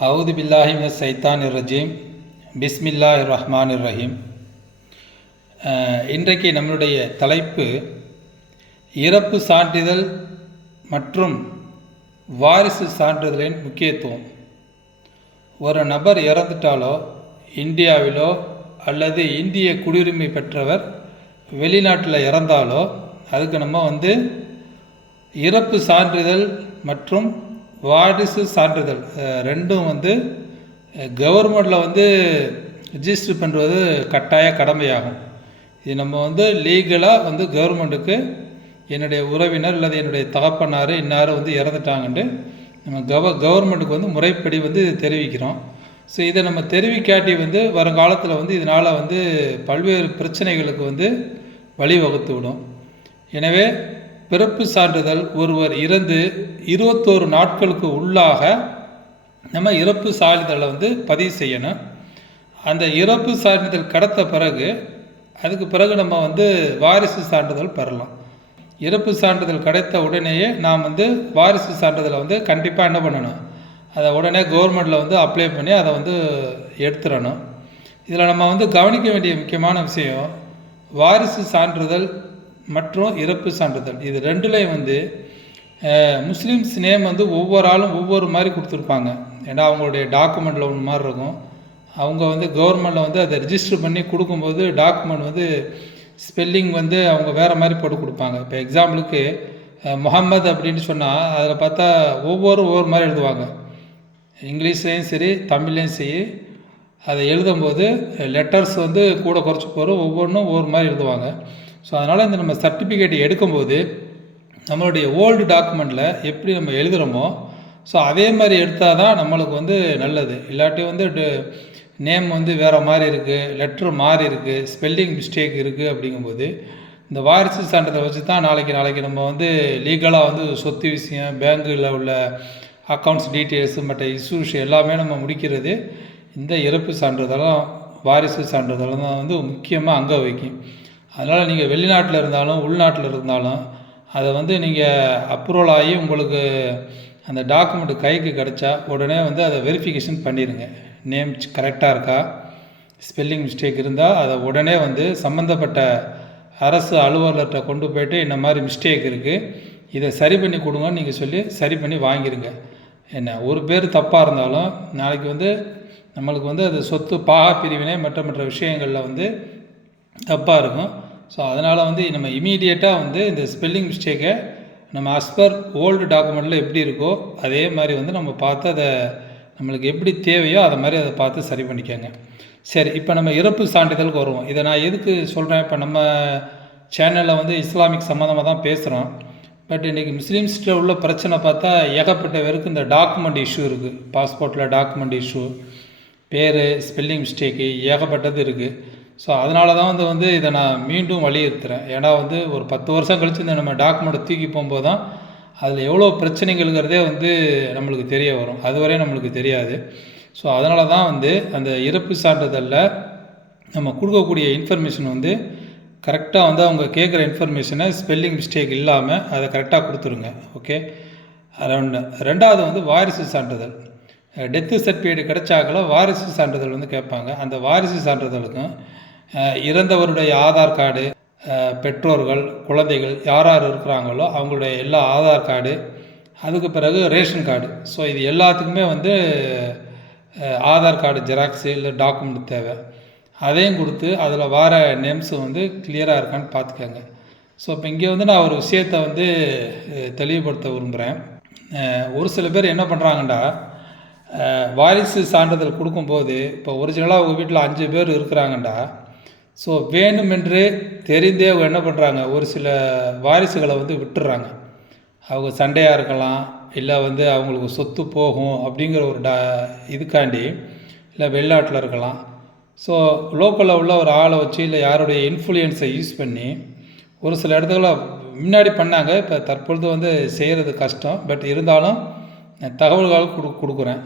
அவுது பில்லாஹி மின சைத்தான் ரஜீம் பிஸ்மில்லா ரஹ்மான் ரஹீம் இன்றைக்கு நம்மளுடைய தலைப்பு இறப்பு சான்றிதழ் மற்றும் வாரிசு சான்றிதழின் முக்கியத்துவம். ஒரு நபர் இறந்துட்டாலோ இந்தியாவிலோ அல்லது இந்திய குடியுரிமை பெற்றவர் வெளிநாட்டில் இறந்தாலோ அதுக்கு நம்ம வந்து இறப்பு சான்றிதழ் மற்றும் வாரிசு சான்றிதழ் ரெண்டும் வந்து கவர்மெண்டில் வந்து ரிஜிஸ்டர் பண்ணுறது கட்டாய கடமையாகும். இது நம்ம வந்து லீகலாக வந்து கவர்மெண்ட்டுக்கு என்னுடைய உறவினர் அல்லது என்னுடைய தகப்பனார் இன்னார் வந்து இறந்துட்டாங்கன்ட்டு நம்ம கவ கவர்மெண்ட்டுக்கு வந்து முறைப்படி வந்து தெரிவிக்கிறோம். ஸோ இதை நம்ம தெரிவிக்காட்டி வந்து வருங்காலத்தில் வந்து இதனால் வந்து பல்வேறு பிரச்சனைகளுக்கு வந்து வழிவகுத்து விடும். எனவே பிறப்பு சான்றிதழ் ஒருவர் இறந்து இருபத்தோரு நாட்களுக்கு உள்ளாக நம்ம இறப்பு சான்றிதழை வந்து பதிவு செய்யணும். அந்த இறப்பு சான்றிதழ் கடத்த பிறகு அதுக்கு பிறகு நம்ம வந்து வாரிசு சான்றிதழ் பெறலாம். இறப்பு சான்றிதழ் கிடைத்த உடனேயே நாம் வந்து வாரிசு சான்றிதழை வந்து கண்டிப்பாக என்ன பண்ணணும்? அதை உடனே கவர்மெண்ட்டில் வந்து அப்ளை பண்ணி அதை வந்து எடுத்துடணும். இதில் நம்ம வந்து கவனிக்க வேண்டிய முக்கியமான விஷயம் வாரிசு சான்றிதழ் மற்றும் இறப்பு சான்றிதழ். இது ரெண்டுலேயும் வந்து முஸ்லீம்ஸ் நேம் வந்து ஒவ்வொரு ஆளும் ஒவ்வொரு மாதிரி கொடுத்துருப்பாங்க. ஏன்னா அவங்களுடைய டாக்குமெண்ட்டில் ஒன்று மாதிரி இருக்கும். அவங்க வந்து கவர்மெண்ட்டில் வந்து அதை ரிஜிஸ்டர் பண்ணி கொடுக்கும்போது டாக்குமெண்ட் வந்து ஸ்பெல்லிங் வந்து அவங்க வேறு மாதிரி போட்டு கொடுப்பாங்க. இப்போ எக்ஸாம்பிளுக்கு முகம்மது அப்படின்னு சொன்னால் அதில் பார்த்தா ஒவ்வொரு ஒவ்வொரு மாதிரி எழுதுவாங்க. இங்கிலீஷ்லேயும் சரி தமிழ்லேயும் சரி அதை எழுதும்போது லெட்டர்ஸ் வந்து கூட குறைச்சி போகிறோம் ஒவ்வொன்றும் ஒவ்வொரு மாதிரி எழுதுவாங்க. ஸோ அதனால் இந்த நம்ம சர்டிஃபிகேட் எடுக்கும்போது நம்மளுடைய ஓல்டு டாக்குமெண்ட்டில் எப்படி நம்ம எழுதுகிறோமோ ஸோ அதே மாதிரி எடுத்தால் தான் நம்மளுக்கு வந்து நல்லது. இல்லாட்டி வந்து நேம் வந்து வேறு மாதிரி இருக்குது லெட்ரு மாறி இருக்குது ஸ்பெல்லிங் மிஸ்டேக் இருக்குது அப்படிங்கும்போது இந்த வாரிசு சான்றிதழை வச்சு தான் நாளைக்கு நாளைக்கு நம்ம வந்து லீகலாக வந்து சொத்து விஷயம் பேங்கில் உள்ள அக்கௌண்ட்ஸ் டீட்டெயில்ஸ் மற்ற இஷ்யூஸ் எல்லாமே நம்ம முடிக்கிறது இந்த இறப்பு சான்றிதழும் வாரிசு சான்றிதழும் தான் வந்து முக்கியமாக அங்கே வைக்கும். அதனால் நீங்கள் வெளிநாட்டில் இருந்தாலும் உள்நாட்டில் இருந்தாலும் அதை வந்து நீங்கள் அப்ரூவல் ஆகி உங்களுக்கு அந்த டாக்குமெண்ட் கைக்கு கிடச்சா உடனே வந்து அதை வெரிஃபிகேஷன் பண்ணிடுங்க நேம் கரெக்டாக இருக்கா? ஸ்பெல்லிங் மிஸ்டேக் இருந்தால் அதை உடனே வந்து சம்மந்தப்பட்ட அரசு அலுவலர்கிட்ட கொண்டு போயிட்டு இந்த மாதிரி மிஸ்டேக் இருக்குது இதை சரி பண்ணி கொடுங்கன்னு நீங்கள் சொல்லி சரி பண்ணி வாங்கிடுங்க என்ன? ஒரு பேர் தப்பாக இருந்தாலும் நாளைக்கு வந்து நம்மளுக்கு வந்து அது சொத்து பாகப்பிரிவினை மற்ற மற்ற விஷயங்களில் வந்து தப்பாக இருக்கும். ஸோ அதனால் வந்து நம்ம இமீடியட்டாக வந்து இந்த ஸ்பெல்லிங் மிஸ்டேக்கை நம்ம அஸ்பர் ஓல்டு டாக்குமெண்ட்டில் எப்படி இருக்கோ அதே மாதிரி வந்து நம்ம பார்த்து அதை நம்மளுக்கு எப்படி தேவையோ அதை மாதிரி அதை பார்த்து சரி பண்ணிக்கோங்க. சரி இப்போ நம்ம இறப்பு சான்றிதழுக்கு வருவோம். இதை நான் எதுக்கு சொல்கிறேன் இப்போ நம்ம சேனலில் வந்து இஸ்லாமிக் சம்மந்தமாக தான் பேசுகிறோம் பட் இன்றைக்கி முஸ்லீம்ஸ்கிட்ட உள்ள பிரச்சனை பார்த்தா ஏகப்பட்ட பேருக்கு இந்த டாக்குமெண்ட் இஷ்யூ இருக்குது பாஸ்போர்ட்டில் டாக்குமெண்ட் இஷ்யூ பேர் ஸ்பெல்லிங் மிஸ்டேக்கு ஏகப்பட்டது இருக்குது ஸோ அதனால தான் வந்து வந்து இதை நான் மீண்டும் வலியுறுத்துகிறேன் ஏன்னா வந்து ஒரு பத்து வருஷம் கழித்து இந்த நம்ம டாக்குமெண்ட்டை தூக்கி போகும்போது தான் அதில் எவ்வளோ பிரச்சனைகள்ங்கிறதே வந்து நம்மளுக்கு தெரிய வரும். அதுவரை நம்மளுக்கு தெரியாது. ஸோ அதனால தான் வந்து அந்த இறப்பு சான்றிதழில் நம்ம கொடுக்கக்கூடிய இன்ஃபர்மேஷன் வந்து கரெக்டாக வந்து அவங்க கேட்குற இன்ஃபர்மேஷனை ஸ்பெல்லிங் மிஸ்டேக் இல்லாமல் அதை கரெக்டாக கொடுத்துருங்க. ஓகே ரெண்டு ரெண்டாவது வந்து வாரிசு சான்றிதழ். டெத்து சர்டிஃபிகேட் கிடைச்சாக்கல வாரிசு சான்றிதழ் வந்து கேட்பாங்க. அந்த வாரிசு சான்றிதழுக்கும் இறந்தவருடைய ஆதார் கார்டு பெற்றோர்கள் குழந்தைகள் யார் யார் இருக்கிறாங்களோ அவங்களுடைய எல்லா ஆதார் கார்டு அதுக்கு பிறகு ரேஷன் கார்டு. ஸோ இது எல்லாத்துக்குமே வந்து ஆதார் கார்டு ஜெராக்ஸு இல்லை டாக்குமெண்ட் தேவை. அதையும் கொடுத்து அதில் வர நேம்ஸு வந்து கிளியராக இருக்கான்னு பார்த்துக்கோங்க ஸோ இப்போ இங்கே வந்து நான் ஒரு விஷயத்தை வந்து தெளிவுபடுத்த விரும்புகிறேன் ஒரு சில பேர் என்ன பண்ணுறாங்கண்டா வாரிசு சான்றிதழ் கொடுக்கும்போது இப்போ ஒரிஜினலாக உங்கள் வீட்டில் அஞ்சு பேர் இருக்கிறாங்கண்டா ஸோ வேணுமென்று தெரிந்தே அவங்க என்ன பண்ணுறாங்க ஒரு சில வாரிசுகளை வந்து விட்டுறாங்க. அவங்க சண்டையாக இருக்கலாம் இல்லை வந்து அவங்களுக்கு சொத்து போகும் அப்படிங்கிற ஒரு டா இதுக்காண்டி இல்லை வெளிநாட்டில் இருக்கலாம். ஸோ லோக்கலில் உள்ள ஒரு ஆளை வச்சு இல்லை யாருடைய இன்ஃப்ளூயன்ஸை யூஸ் பண்ணி ஒரு சில இடத்துல முன்னாடி பண்ணாங்க. இப்போ தற்பொழுது வந்து செய்கிறது கஷ்டம். பட் இருந்தாலும் தகவல்கள் கொடு கொடுக்குறேன்.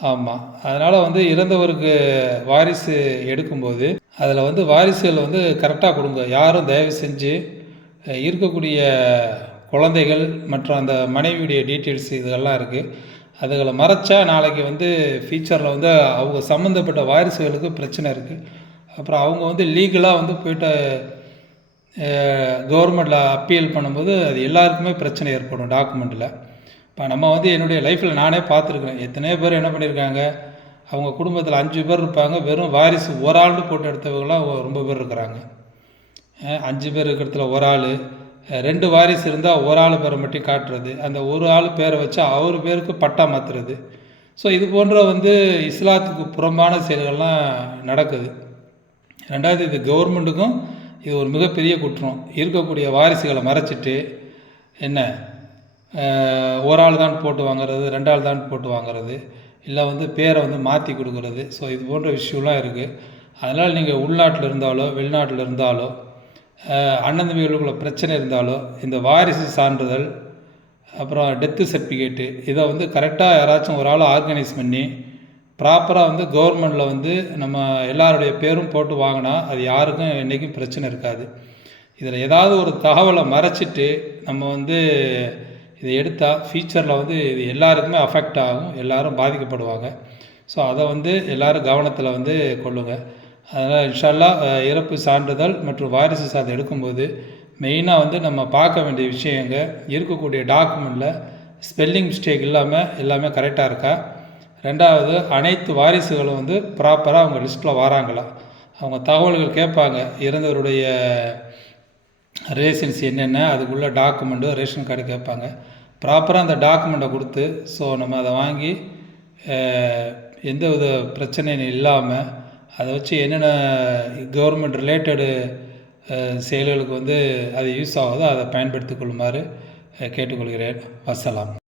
ஆமாம் அதனால் வந்து இறந்தவருக்கு வாரிசு எடுக்கும்போது அதில் வந்து வாரிசுகள் வந்து கரெக்டாக கொடுங்க. யாரும் தயவு செஞ்சு இருக்கக்கூடிய குழந்தைகள் மற்றும் அந்த மனைவியுடைய டீட்டெயில்ஸ் இதெல்லாம் இருக்குது அதுகளை மறைச்சா நாளைக்கு வந்து ஃபியூச்சரில் வந்து அவங்க சம்மந்தப்பட்ட வாரிசுகளுக்கு பிரச்சனை இருக்குது அப்புறம் அவங்க வந்து லீகலாக வந்து போயிட்டு கவர்மெண்ட்டில் அப்பீல் பண்ணும்போது அது எல்லாருக்குமே பிரச்சனை ஏற்படும் டாக்குமெண்ட்டில் இப்போ நம்ம வந்து என்னுடைய லைஃப்பில் நானே பார்த்துருக்குறேன். எத்தனையோ பேர் என்ன பண்ணியிருக்காங்க அவங்க குடும்பத்தில் அஞ்சு பேர் இருப்பாங்க. வெறும் வாரிசு ஒரு ஆள்னு போட்டு எடுத்தவங்களாம் ரொம்ப பேர் இருக்கிறாங்க. அஞ்சு பேர் இருக்கிறதுல ஒரு ஆள். ரெண்டு வாரிசு இருந்தால் ஒரு ஆள் பேரை மட்டும் காட்டுறது. அந்த ஒரு ஆள் பேரை வச்சு அவர் பேருக்கு பட்டா மாற்றுறது ஸோ இது போன்ற வந்து இஸ்லாத்துக்கு புறம்பான செயல்கள்லாம் நடக்குது. ரெண்டாவது இது கவர்மெண்ட்டுக்கும் இது ஒரு மிகப்பெரிய குற்றம். இருக்கக்கூடிய வாரிசுகளை மறைச்சிட்டு என்ன? ஒரு ஆள் தான் போட்டு வாங்குறது ரெண்டு ஆள் தான் போட்டு வாங்குறது இல்லை வந்து பேரை வந்து மாற்றி கொடுக்குறது. ஸோ இது போன்ற விஷயம்லாம் இருக்குது அதனால் நீங்கள் உள்நாட்டில் இருந்தாலோ வெளிநாட்டில் இருந்தாலோ அண்ணன் தம்பிகளுக்குள்ள பிரச்சனை இருந்தாலோ இந்த வாரிசு சான்றிதழ் அப்புறம் டெத்து சர்டிஃபிகேட்டு இதை வந்து கரெக்டாக யாராச்சும் ஒரு ஆள் ஆர்கனைஸ் பண்ணி ப்ராப்பராக வந்து கவர்மெண்டில் வந்து நம்ம எல்லாருடைய பேரும் போட்டு வாங்கினா அது யாருக்கும் என்றைக்கும் பிரச்சனை இருக்காது. இதில் ஏதாவது ஒரு தகவலை மறைச்சிட்டு நம்ம வந்து இதை எடுத்தால் ஃபியூச்சரில் வந்து இது எல்லாருக்குமே அஃபெக்ட் ஆகும். எல்லாரும் பாதிக்கப்படுவாங்க. ஸோ அதை வந்து எல்லாரும் கவனத்தில் வந்து கொள்ளுங்கள் அதனால் இன்ஷால்லா இறப்பு சான்றிதழ் மற்றும் வாரிசு சான்று எடுக்கும்போது மெயினாக வந்து நம்ம பார்க்க வேண்டிய விஷயங்க இருக்கக்கூடிய டாக்குமெண்ட்டில் ஸ்பெல்லிங் மிஸ்டேக் இல்லாமல் எல்லாமே கரெக்டாக இருக்கா? ரெண்டாவது அனைத்து வாரிசுகளும் வந்து ப்ராப்பராக அவங்க லிஸ்ட்டில் வராங்களா? அவங்க தகவல்கள் கேட்பாங்க. இறந்தவருடைய ரேஷன்ஸ் என்னென்ன அதுக்குள்ள டாக்குமெண்ட்டு ரேஷன் கார்டு கேட்பாங்க. ப்ராப்பராக அந்த டாக்குமெண்ட்டை கொடுத்து ஸோ நம்ம அதை வாங்கி எந்த வித பிரச்சனையும் இல்லாமல் அதை வச்சு என்னென்ன கவர்மெண்ட் ரிலேட்டடு செயல்களுக்கு வந்து அது யூஸ் ஆகுதோ அதை பயன்படுத்திக் கொள்ளுமாறு கேட்டுக்கொள்கிறேன். வசலாம்.